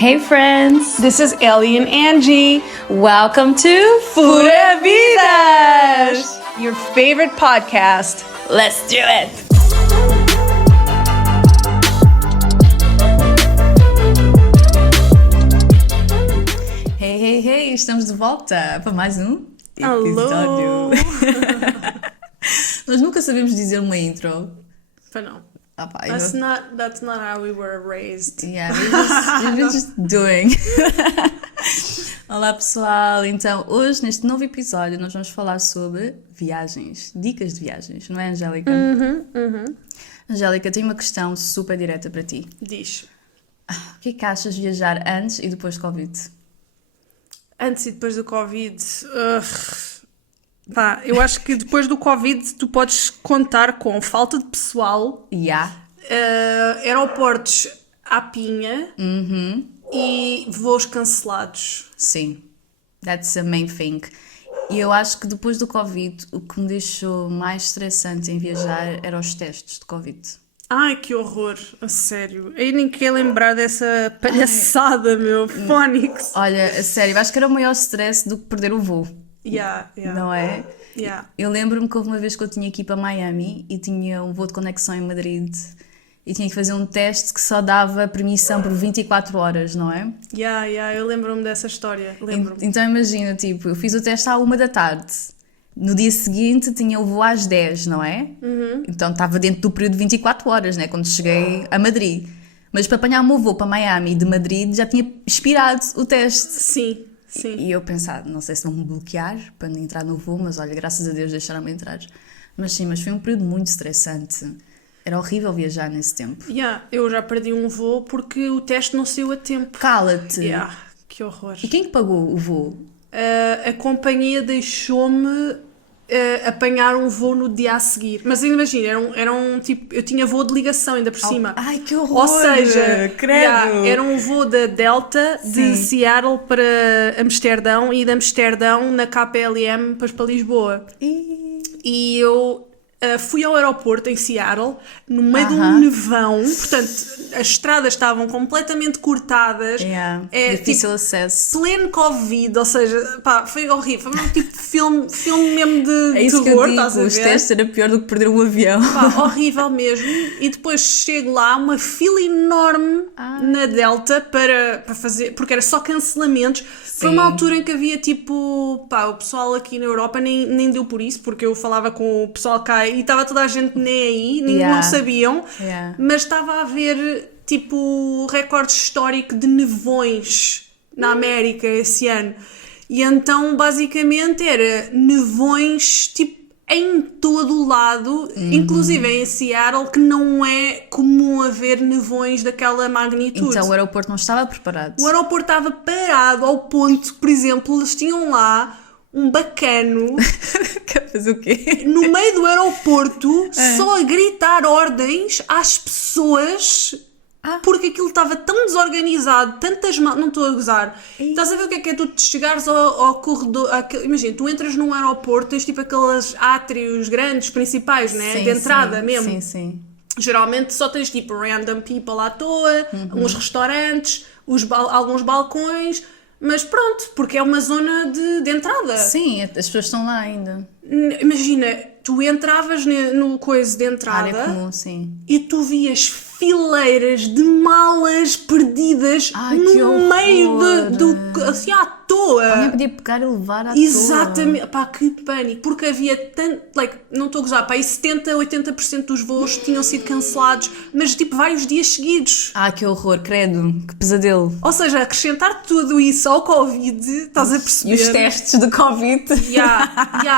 Hey friends, This is Ellie and Angie. welcome to Pura Vidas! Your favorite podcast. Let's do it! Hey, estamos de volta para mais um episódio. Nós nunca sabemos dizer uma intro. But no, Ah, pá, that's not how we were raised. Yeah, we're just doing. Olá pessoal, então hoje neste novo episódio nós vamos falar sobre viagens, dicas de viagens, não é, Angélica? Angélica, tenho uma questão super direta para ti. Diz. O que é que achas de viajar antes e depois do Covid? Antes e depois do Covid. Pá, eu acho que depois do Covid tu podes contar com falta de pessoal, aeroportos à pinha e voos cancelados. Sim, that's the main thing. E eu acho que depois do Covid o que me deixou mais estressante em viajar eram os testes de Covid. Ai, que horror, a sério. Eu nem queria lembrar dessa palhaçada, meu. Phonics. Olha, a sério, acho que era o maior stress do que perder o voo, Yeah. não é? Yeah. Eu lembro-me que houve uma vez que eu tinha que ir para Miami e tinha um voo de conexão em Madrid e tinha que fazer um teste que só dava permissão por 24 horas, não é? Yeah, eu lembro-me dessa história. Lembro-me. Então imagina, tipo, eu fiz o teste à 1 da tarde. No dia seguinte tinha o voo às 10, não é? Então estava dentro do período de 24 horas, né? Quando cheguei a Madrid. Mas para apanhar o meu voo para Miami de Madrid já tinha expirado o teste. Sim. E eu pensava, não sei se vão me bloquear para entrar no voo, mas olha, graças a Deus deixaram-me entrar. Mas sim, mas foi um período muito estressante. Era horrível viajar nesse tempo. Yeah, eu já perdi um voo porque o teste não saiu a tempo. Cala-te! Yeah, que horror. E quem que pagou o voo? A companhia deixou-me apanhar um voo no dia a seguir. Mas imagina, era um tipo... Eu tinha voo de ligação ainda por cima. Ai, que horror! Ou seja, credo! yeah, era um voo da Delta de Seattle para Amsterdão e de Amsterdão na KPLM depois para Lisboa. E eu fui ao aeroporto em Seattle no meio de um nevão, portanto as estradas estavam completamente cortadas. Yeah, Tipo, difícil acesso. pleno Covid, ou seja, pá, foi horrível. Foi um tipo de filme mesmo de É isso terror, que eu estás a digo, os ver? testes era pior do que perder um avião. Pá, horrível mesmo. E depois chego lá, uma fila enorme na Delta para fazer, porque era só cancelamentos. Foi uma altura em que havia tipo, pá, o pessoal aqui na Europa nem deu por isso, porque eu falava com o pessoal cá e estava toda a gente nem aí, não sabiam, mas estava a haver tipo recorde histórico de nevões na América esse ano. E então basicamente era nevões tipo em todo o lado, inclusive em Seattle, que não é comum haver nevões daquela magnitude. Então o aeroporto não estava preparado. O aeroporto estava parado ao ponto, por exemplo, eles tinham lá um bacano Quer fazer o quê? no meio do aeroporto só a gritar ordens às pessoas. Porque aquilo estava tão desorganizado, tantas mãos, não estou a gozar. Estás a ver o que é tu te chegares ao corredor, imagina, tu entras num aeroporto, tens tipo aqueles átrios grandes, principais, né? Sim, de entrada sim, mesmo. Sim. Geralmente só tens tipo random people à toa, uns restaurantes, alguns balcões, mas pronto, porque é uma zona de entrada. Sim, as pessoas estão lá ainda. Imagina, tu entravas no coisa de entrada Área comum, sim. e tu vias fileiras de malas perdidas no meio assim à toa. Alguém podia pegar e levar à Exatamente, pá, que pânico, porque havia tanto, não estou a gozar, pá, e 70, 80% dos voos tinham sido cancelados, mas tipo vários dias seguidos. Que horror, credo, que pesadelo. Ou seja, acrescentar tudo isso ao Covid, estás a perceber? E os testes de Covid.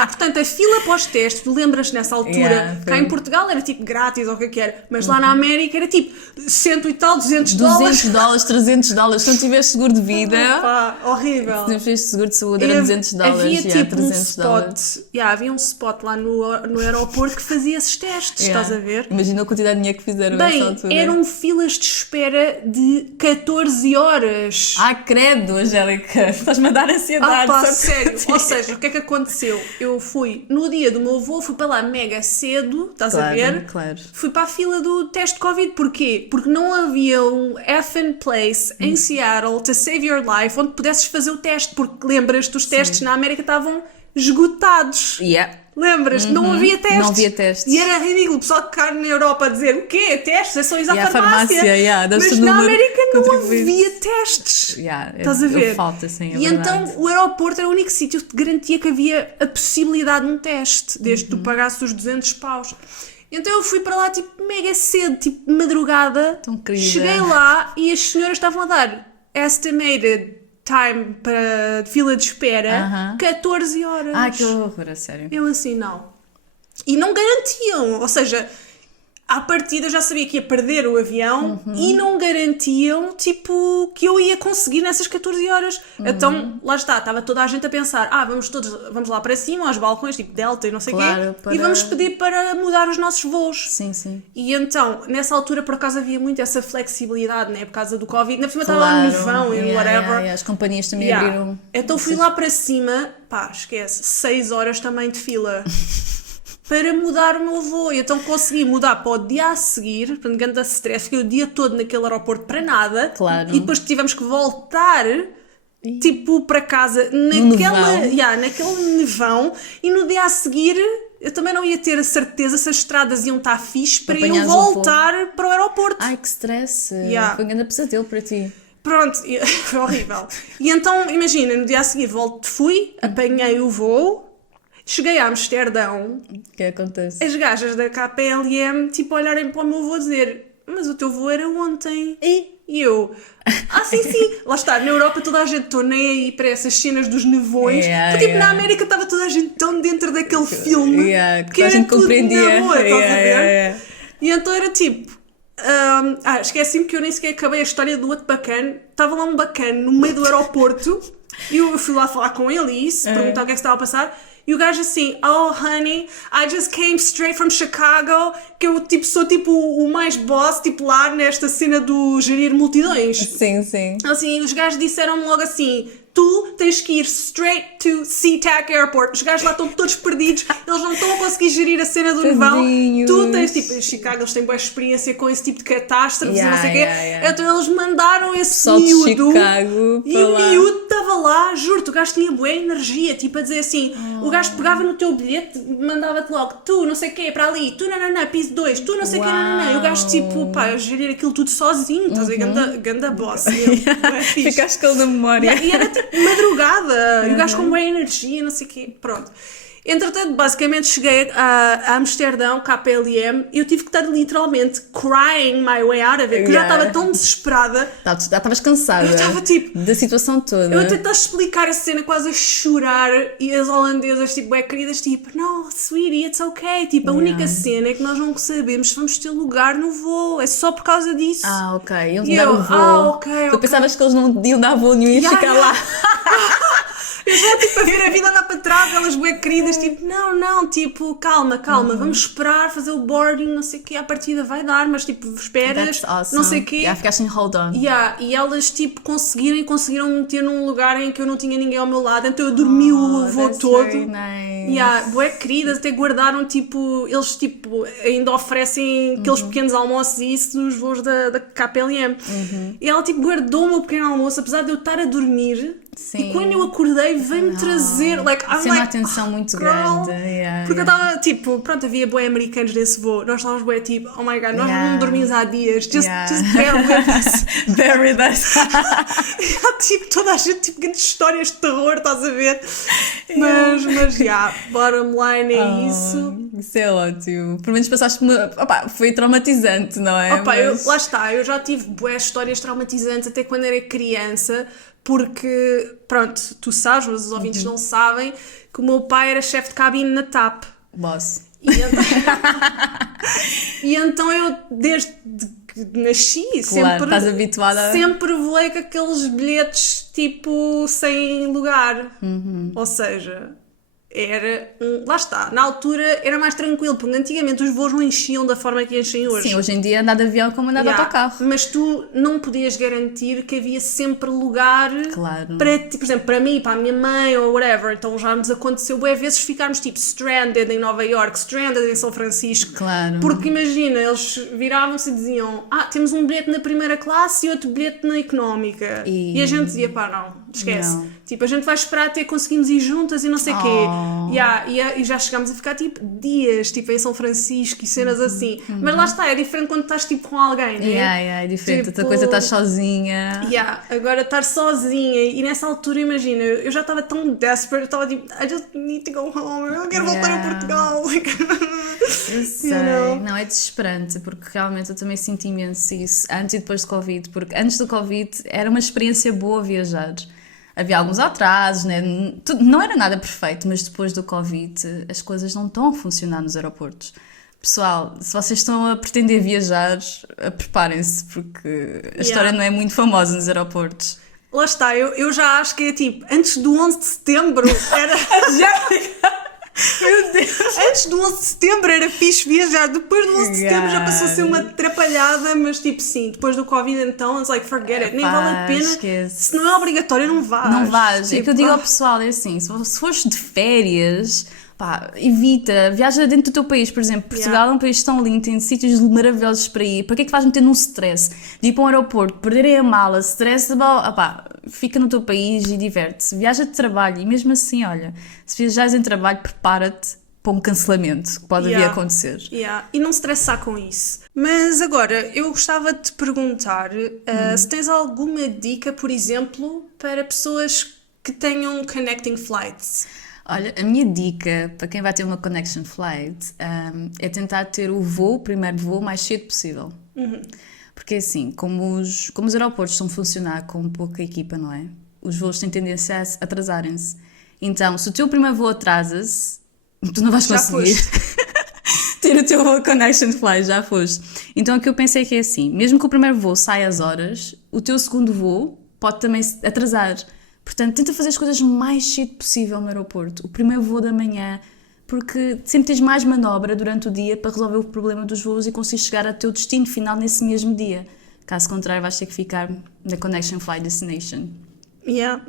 Portanto, a fila pós-teste, tu lembras nessa altura, cá em Portugal era tipo grátis ou o que era, mas lá na América era tipo 100 e tal, $200. $200, $300, se não tiveres seguro de vida. Pá, horrível. que tínhamos este seguro de saúde era $200. Havia tipo um $300. spot. Havia um spot lá no aeroporto que fazia esses testes, estás a ver? Imagina a quantidade de dinheiro que fizeram nessa Bem, altura. eram filas de espera de 14 horas. Credo, Angélica, estás-me a dar ansiedade. Pá, só sério. por ti. Ou seja, o que é que aconteceu? Eu fui, no dia do meu voo, fui para lá mega cedo, estás a ver? Claro. Fui para a fila do teste de Covid. Porquê? Porque não havia um effing place em Seattle to save your life onde pudesses fazer o teste. Porque lembras-te, os testes na América estavam esgotados. Lembras? Não havia testes. Não havia testes. E era ridículo o pessoal cá na Europa a dizer o quê? Testes? É só ir à farmácia. deve Mas ser na número América não contribuinte. havia testes. Estás a Eu ver? falta, sim, é E verdade. então o aeroporto era o único sítio que te garantia que havia a possibilidade de um teste, desde que tu pagasses os 200 paus. Então eu fui para lá tipo mega cedo, tipo de madrugada. Tão querida. Cheguei lá e as senhoras estavam a dar estimated time para fila de espera 14 horas. Que horror, a sério. Eu assim, não. E não garantiam, ou seja, à partida já sabia que ia perder o avião e não garantiam, tipo, que eu ia conseguir nessas 14 horas. Então, lá está, estava toda a gente a pensar, vamos lá para cima, aos balcões, tipo Delta e não sei o quê, e vamos pedir para mudar os nossos voos. Sim. E então, nessa altura, por acaso, havia muito essa flexibilidade, né, por causa do Covid. Na cima estava no nevão e whatever. As companhias também abriram. Então fui lá para cima, esquece, 6 horas também de fila. Para mudar o meu voo. E então consegui mudar para o dia a seguir, portanto, grande stress, fiquei o dia todo naquele aeroporto para nada. Claro. E depois tivemos que voltar, tipo, para casa naquele nevão. E no dia a seguir, eu também não ia ter a certeza se as estradas iam estar fixe para eu Apanhares o voltar para o aeroporto. Que stress. Foi um grande pesadelo para ti. Pronto, foi horrível. E então, imagina, no dia a seguir fui, apanhei o voo. Cheguei a Amsterdão. O que acontece? As gajas da KPLM, tipo, olharem para o meu voo a dizer: mas o teu voo era ontem. E eu: sim. Lá está, na Europa toda a gente estou nem aí para essas cenas dos nevões. Porque, tipo, na América estava toda a gente tão dentro daquele filme que a era gente tudo compreendia. na boa, estás a ver? E então era tipo... esqueci-me que eu nem sequer acabei a história do outro bacana. Estava lá um bacana no meio do aeroporto e eu fui lá falar com ele e perguntar o que é que estava a passar. E o gajo assim: oh honey, I just came straight from Chicago, que eu tipo, sou tipo o mais boss, tipo lá nesta cena do gerir multidões. Sim. Assim, os gajos disseram-me logo assim: tu tens que ir straight to SeaTac Airport. Os gajos lá estão todos perdidos, eles não estão a conseguir gerir a cena do nevão. Tu tens, tipo, em Chicago eles têm boa experiência com esse tipo de catástrofes e não sei o quê. Então eles mandaram esse miúdo. Chicago, e o miúdo estava lá, juro-te, o gajo tinha boa energia, tipo a dizer assim: o gajo pegava no teu bilhete, mandava-te logo: tu não sei o quê, para ali, tu piso 2, tu não sei o quê, e o gajo tipo, a gerir aquilo tudo sozinho, estás a ver? Ganda boss. Ficaste com ele na memória. E era tipo madrugada, e o gajo com boa energia, não sei o quê, pronto. Entretanto, basicamente cheguei a Amsterdão, KPLM, e eu tive que estar literalmente crying my way out of it, porque eu já estava tão desesperada. Já estavas cansada. Eu estava tipo... da situação toda. Eu a tentar explicar a cena, quase a chorar, e as holandesas, tipo, queridas, tipo, no, sweetie, it's okay. Tipo, a única cena é que nós não sabemos se vamos ter lugar no voo. É só por causa disso. Ok. Eles davam o voo. Ok. Tu pensavas que eles não iam dar voo nenhum e iam ficar lá. Eu já, tipo, a ver a vida andar para trás, elas bué queridas, tipo, não, tipo, calma, vamos esperar, fazer o boarding, não sei o quê, a partida vai dar, mas, tipo, esperas, awesome. não sei o quê. Ficaste em hold on. E elas, tipo, conseguiram me meter num lugar em que eu não tinha ninguém ao meu lado, então eu dormi o voo todo. Very nice. Bué queridas, até guardaram, tipo, eles, tipo, ainda oferecem aqueles pequenos almoços e isso nos voos da KPLM. E ela, tipo, guardou o meu pequeno almoço, apesar de eu estar a dormir. Sim. E quando eu acordei, veio-me trazer. Isso é uma atenção muito grande. Porque eu estava tipo, pronto, havia bué americanos nesse voo. Nós estávamos bué tipo, oh my god, nós não dormimos há dias. Just bear with us. Bear with us. Tipo, toda a gente, tipo, grandes histórias de terror, estás a ver? Mas bottom line é isso. Isso é ótimo. Pelo menos passaste por uma... foi traumatizante, não é? Lá está, eu já tive bué histórias traumatizantes até quando era criança. Porque, pronto, tu sabes, mas os ouvintes não sabem, que o meu pai era chefe de cabine na TAP. Boss. E então eu, desde porque nasci Claro, sempre. estás habituada. Sempre voei com aqueles bilhetes tipo sem lugar. Ou seja, lá está, na altura era mais tranquilo, porque antigamente os voos não enchiam da forma que enchem hoje. Sim, hoje em dia andar de avião como andar de autocarro. Mas tu não podias garantir que havia sempre lugar Claro. para, por exemplo, para mim, para a minha mãe ou whatever. Então já nos aconteceu bué vezes ficarmos tipo stranded em Nova York, stranded em São Francisco. Claro. Porque imagina, eles viravam-se e diziam: temos um bilhete na primeira classe e outro bilhete na económica. E a gente dizia: não, esquece. Não. Tipo, a gente vai esperar até conseguimos ir juntas e não sei o quê. E já chegámos a ficar tipo dias tipo, em São Francisco e cenas assim. Mas lá está, é diferente quando estás tipo com alguém, né? É diferente. Tipo, Outra coisa, estás sozinha. Agora estar sozinha e nessa altura, imagina, eu já estava tão desperate, eu estava tipo, I just need to go home, eu não quero voltar a Portugal. Eu sei. Não, é desesperante, porque realmente eu também senti imenso isso antes e depois do Covid, porque antes do Covid era uma experiência boa viajar. Havia alguns atrasos, né? Não era nada perfeito, mas depois do Covid as coisas não estão a funcionar nos aeroportos. Pessoal, se vocês estão a pretender viajar, preparem-se, porque a história não é muito famosa nos aeroportos. Lá está, eu já acho que é tipo, antes do 11 de setembro era... Meu Deus! Antes do 11 de setembro era fixe viajar, depois do 11 de setembro já passou a ser uma atrapalhada, mas tipo sim, depois do Covid então, it's like forget it, nem vale a pena, esquece. se não é obrigatório não vás. Não vais, tipo, é que eu digo ao pessoal, é assim, se fores de férias, evita, viaja dentro do teu país, por exemplo, Portugal é um país tão lindo, tem sítios maravilhosos para ir, para que é que vais meter num stress de ir para um aeroporto, perderem a mala, stress, fica no teu país e diverte-se, viaja de trabalho e mesmo assim, olha, se viajares em trabalho, prepara-te para um cancelamento que pode vir a acontecer. E não estressar com isso. Mas agora, eu gostava de te perguntar se tens alguma dica, por exemplo, para pessoas que tenham connecting flights. Olha, a minha dica para quem vai ter uma connection flight é tentar ter o primeiro voo, mais cedo possível. Porque assim, como os aeroportos estão a funcionar com pouca equipa, não é? Os voos têm tendência a atrasarem-se. Então, se o teu primeiro voo atrasa-se, tu não vais conseguir ter o teu connection flight, já foste. Então, o que eu pensei que é assim, mesmo que o primeiro voo saia às horas, o teu segundo voo pode também atrasar. Portanto, tenta fazer as coisas o mais cedo possível no aeroporto. O primeiro voo da manhã, porque sempre tens mais manobra durante o dia para resolver o problema dos voos e conseguir chegar ao teu destino final nesse mesmo dia. Caso contrário, vais ter que ficar na Connection Flight Destination.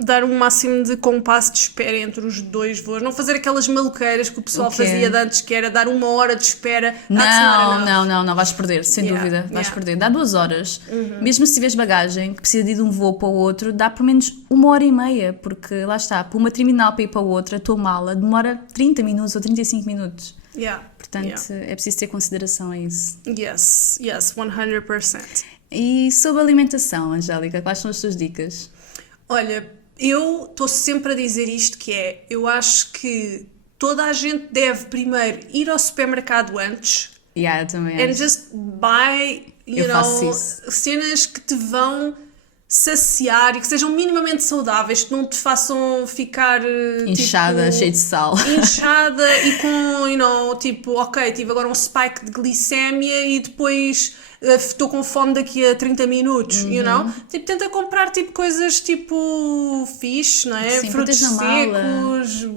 Dar um máximo de compasso de espera entre os dois voos. Não fazer aquelas maluqueiras que o pessoal fazia de antes, que era dar 1 hora de espera. Não, vais perder, sem dúvida, vais perder. Dá 2 horas. Mesmo se tiveres bagagem que precisa de ir de um voo para o outro, dá pelo menos 1h30, porque lá está, para uma terminal para ir para outra, a tua mala demora 30 minutos ou 35 minutos. Portanto, é preciso ter consideração a isso. Yes, 100%. E sobre a alimentação, Angélica, quais são as tuas dicas? Olha, eu estou sempre a dizer isto, que é, eu acho que toda a gente deve primeiro ir ao supermercado antes. Eu também and just buy, faço isso. cenas que te vão saciar e que sejam minimamente saudáveis, que não te façam ficar inchada, cheia de sal. Inchada e com, tive agora um spike de glicémia e depois estou com fome daqui a 30 minutos, tenta comprar coisas fixe, não é? Sim, frutos secos,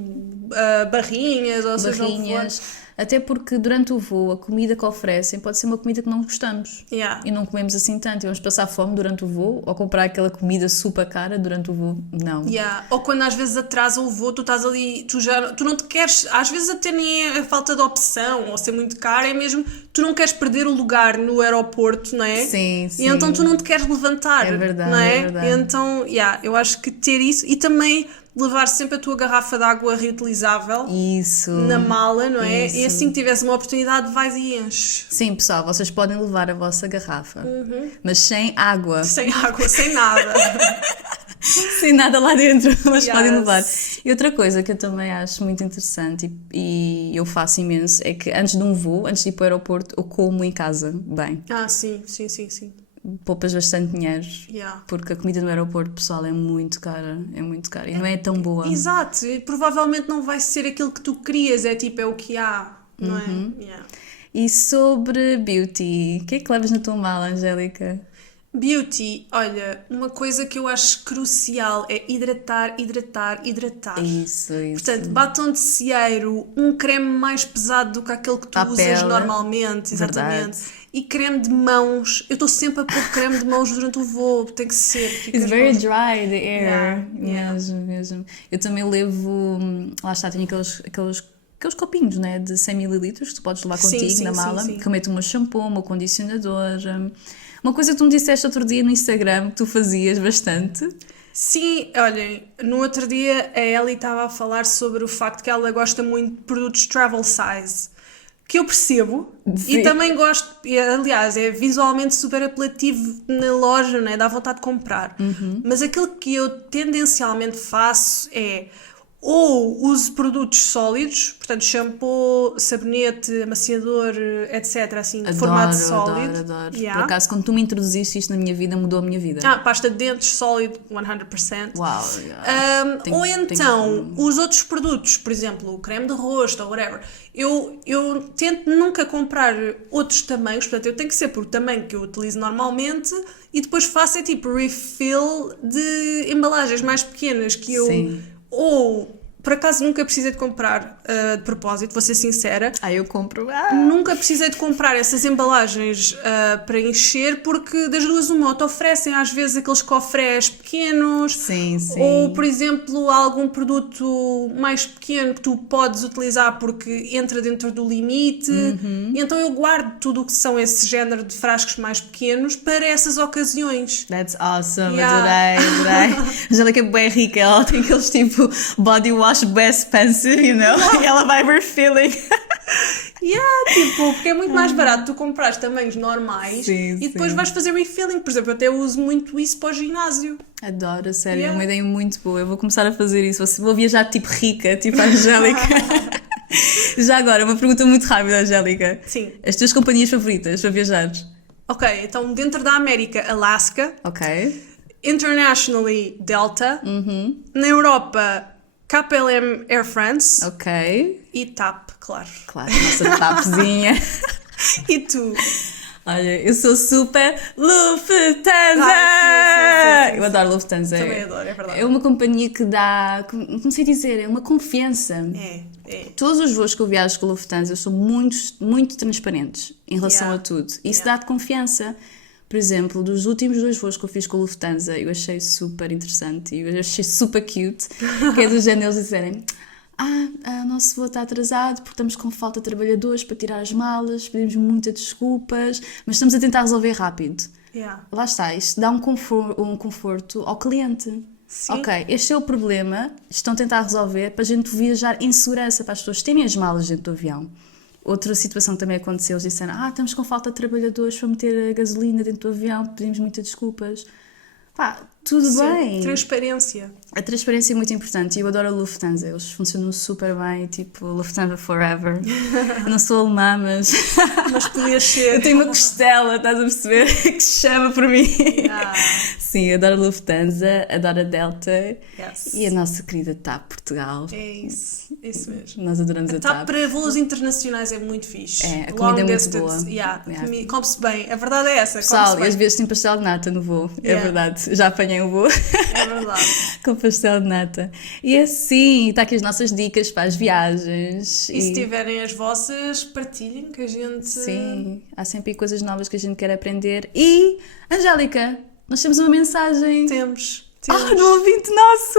barrinhas, ou seja o que for. Até porque durante o voo a comida que oferecem pode ser uma comida que não gostamos e não comemos assim tanto, e vamos passar fome durante o voo ou comprar aquela comida super cara durante o voo, não. Ou quando às vezes atrasa o voo, tu estás ali, tu não te queres, às vezes até nem é a falta de opção ou ser muito caro, é mesmo tu não queres perder o lugar no aeroporto, não é? Sim. E então tu não te queres levantar, é verdade, não é? É verdade. E então, eu acho que ter isso e também levar sempre a tua garrafa de água reutilizável na mala, não é? Isso. E assim que tiveres uma oportunidade, vais e enches. Sim, pessoal, vocês podem levar a vossa garrafa, mas sem água. Sem água, sem nada. Sem nada lá dentro, mas podem levar. E outra coisa que eu também acho muito interessante e eu faço imenso é que antes de um voo, antes de ir para o aeroporto, eu como em casa bem. Sim. Poupas bastante dinheiro, porque a comida no aeroporto, pessoal, é muito cara e não é tão boa. Exato, e provavelmente não vai ser aquilo que tu querias, é o que há, não é? E sobre beauty, o que é que levas na tua mala, Angélica? Beauty, olha, uma coisa que eu acho crucial é hidratar. Isso. Portanto, batom de cieiro, um creme mais pesado do que aquele que tu Para a usas pele. normalmente, exatamente. Verdade. E creme de mãos. Eu estou sempre a pôr creme de mãos durante o voo, tem que ser. porque It's as very mãos- dry, the air. Yeah. Mesmo. Eu também levo, lá está, tenho aqueles copinhos, né, de 100 ml que tu podes levar Sim, contigo sim, na sim, mala, sim. que eu meto o meu shampoo, o meu condicionador. Uma coisa que tu me disseste outro dia no Instagram que tu fazias bastante. Sim, olhem, no outro dia a Ellie estava a falar sobre o facto que ela gosta muito de produtos travel size, que eu percebo Sim. e também gosto, e, aliás, é visualmente super apelativo na loja, né? Dá vontade de comprar. Mas aquilo que eu tendencialmente faço é ou uso produtos sólidos, portanto shampoo, sabonete, amaciador, etc, assim, de formato sólido. Adoro. Yeah. Por acaso, quando tu me introduziste isto na minha vida, mudou a minha vida. Pasta de dentes sólido, 100%. Uau. Ou então, os outros produtos, por exemplo, o creme de rosto ou whatever, eu tento nunca comprar outros tamanhos, portanto, eu tenho que ser por tamanho que eu utilizo normalmente e depois faço tipo refill de embalagens mais pequenas que eu... Sim. Ou, por acaso, nunca precisei de comprar, de propósito, vou ser sincera. Eu compro. Nunca precisei de comprar essas embalagens para encher, porque das duas uma, ou te oferecem às vezes aqueles cofres pequenos, Sim. ou por exemplo algum produto mais pequeno que tu podes utilizar porque entra dentro do limite. Então eu guardo tudo o que são esse género de frascos mais pequenos para essas ocasiões. That's awesome, Yeah. adorei. A Angélica é bem rica, ela tem aqueles tipo body wash bem expensive, you know? E ela vai refilling. Porque é muito mais barato tu comprares tamanhos normais Sim, e depois sim. vais fazer refilling. Por exemplo, eu até uso muito isso para o ginásio. Adoro, sério, é Yeah. uma ideia muito boa. Eu vou começar a fazer isso. Vou viajar tipo rica, tipo a Angélica. Já agora, uma pergunta muito rápida, Angélica. Sim. As tuas companhias favoritas para viajar? Ok, então dentro da América, Alaska. Ok. Internationally, Delta. Na Europa, KLM Air France. Ok. E TAP, claro. Claro, a nossa tapzinha. E tu? Olha, eu sou super Lufthansa! Sim. Eu adoro Lufthansa. Também adoro, é verdade. É uma companhia que dá, como sei dizer, é uma confiança. É. Todos os voos que eu viajo com a Lufthansa são muito transparentes em relação Yeah. a tudo. Isso Yeah. dá-te confiança. Por exemplo, dos últimos 2 voos que eu fiz com a Lufthansa, eu achei super interessante e eu achei super cute, que é do género eles dizerem: o nosso voo está atrasado porque estamos com falta de trabalhadores para tirar as malas, pedimos muitas desculpas, mas estamos a tentar resolver rápido. Yeah. Lá está, isto dá um conforto ao cliente. Sim. Ok, este é o problema, estão a tentar resolver para a gente viajar em segurança, para as pessoas terem as malas dentro do avião. Outra situação que também aconteceu, eles disseram: estamos com falta de trabalhadores para meter a gasolina dentro do avião, pedimos muitas desculpas. Tudo Sim. bem. Transparência. A transparência é muito importante e eu adoro a Lufthansa, eles funcionam super bem, tipo Lufthansa Forever. Eu não sou alemã, mas Mas podias ser. eu tenho uma costela, estás a perceber, que se chama por mim. Sim, adoro a Lufthansa, adoro a Delta Yes. e a nossa querida TAP Portugal. É isso mesmo. Nós adoramos a TAP TAP. para voos internacionais é muito fixe. É, a comida é muito distance, boa. Yeah, Yeah. come-se bem. A verdade é essa. Pessoal, come-se e às bem. vezes tem pastel de nata no voo, é Yeah. verdade, já apanhei o voo. É verdade. Com pastel de nata. E assim, está aqui as nossas dicas para as viagens. E se tiverem as vossas, partilhem que a gente. Sim, há sempre coisas novas que a gente quer aprender. E, Angélica, nós temos uma mensagem. Temos. No ouvinte nosso!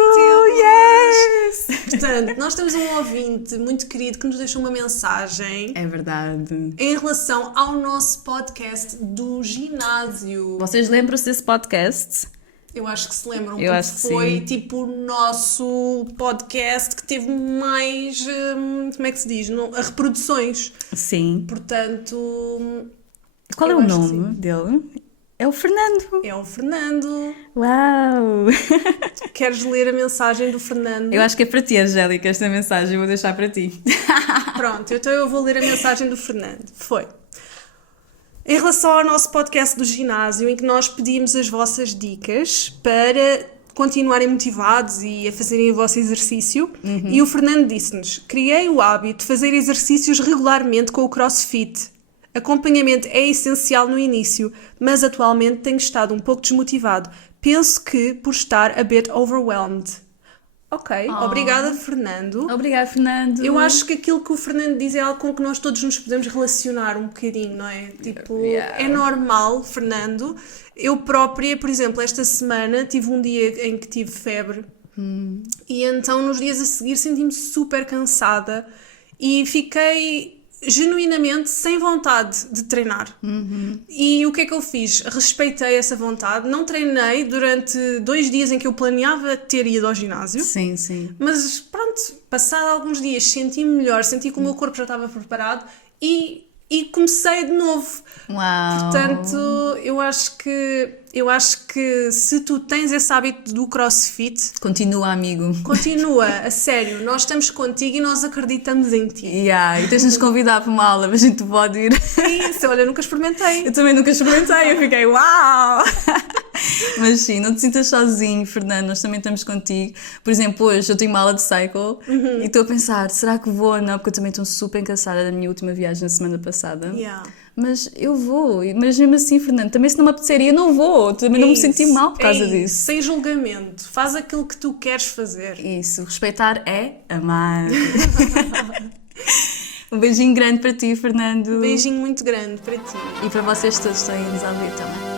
Yes! Portanto, nós temos um ouvinte muito querido que nos deixou uma mensagem É verdade. em relação ao nosso podcast do ginásio. Vocês lembram-se desse podcast? Eu acho que se lembram, Eu porque acho que foi sim. tipo o nosso podcast que teve mais, como é que se diz, a reproduções. Sim. Portanto, Qual é eu o acho que nome dele? É o Fernando. é o Fernando. Uau! Queres ler a mensagem do Fernando? Eu acho que é para ti, Angélica, esta mensagem. Eu vou deixar para ti. Pronto, então eu vou ler a mensagem do Fernando. Foi. Em relação ao nosso podcast do ginásio, em que nós pedimos as vossas dicas para continuarem motivados e a fazerem o vosso exercício, e o Fernando disse-nos: criei o hábito de fazer exercícios regularmente com o CrossFit. Acompanhamento é essencial no início, mas atualmente tenho estado um pouco desmotivado. Penso que por estar a bit overwhelmed. Ok, obrigada, Fernando. Obrigada, Fernando. Eu acho que aquilo que o Fernando diz é algo com que nós todos nos podemos relacionar um bocadinho, não é? Tipo, é normal, Fernando. Eu própria, por exemplo, esta semana tive um dia em que tive febre e então nos dias a seguir senti-me super cansada e fiquei genuinamente sem vontade de treinar. E o que é que eu fiz? Respeitei essa vontade, não treinei durante 2 dias em que eu planeava ter ido ao ginásio. Sim, sim. Mas pronto, passado alguns dias senti-me melhor, senti que o meu corpo já estava preparado e comecei de novo. Uau! Portanto, eu acho que se tu tens esse hábito do CrossFit, Continua, amigo. continua, a sério, nós estamos contigo e nós acreditamos em ti. E tens de nos convidar para uma aula, mas a gente pode ir. Isso, olha, nunca experimentei. Eu também nunca experimentei, eu fiquei uau! Mas sim, não te sintas sozinho, Fernando, nós também estamos contigo. Por exemplo, hoje eu tenho uma aula de cycle e estou a pensar, será que vou ou não? Porque eu também estou super cansada da minha última viagem na semana passada. Yeah. Mas eu vou, mas mesmo assim, Fernando, também se não me apetecer, eu não vou, também não me senti mal por causa disso. Sem julgamento, faz aquilo que tu queres fazer. Isso, respeitar é amar. Um beijinho grande para ti, Fernando. Beijinho muito grande para ti. E para vocês todos que estão aí a nos ouvir também.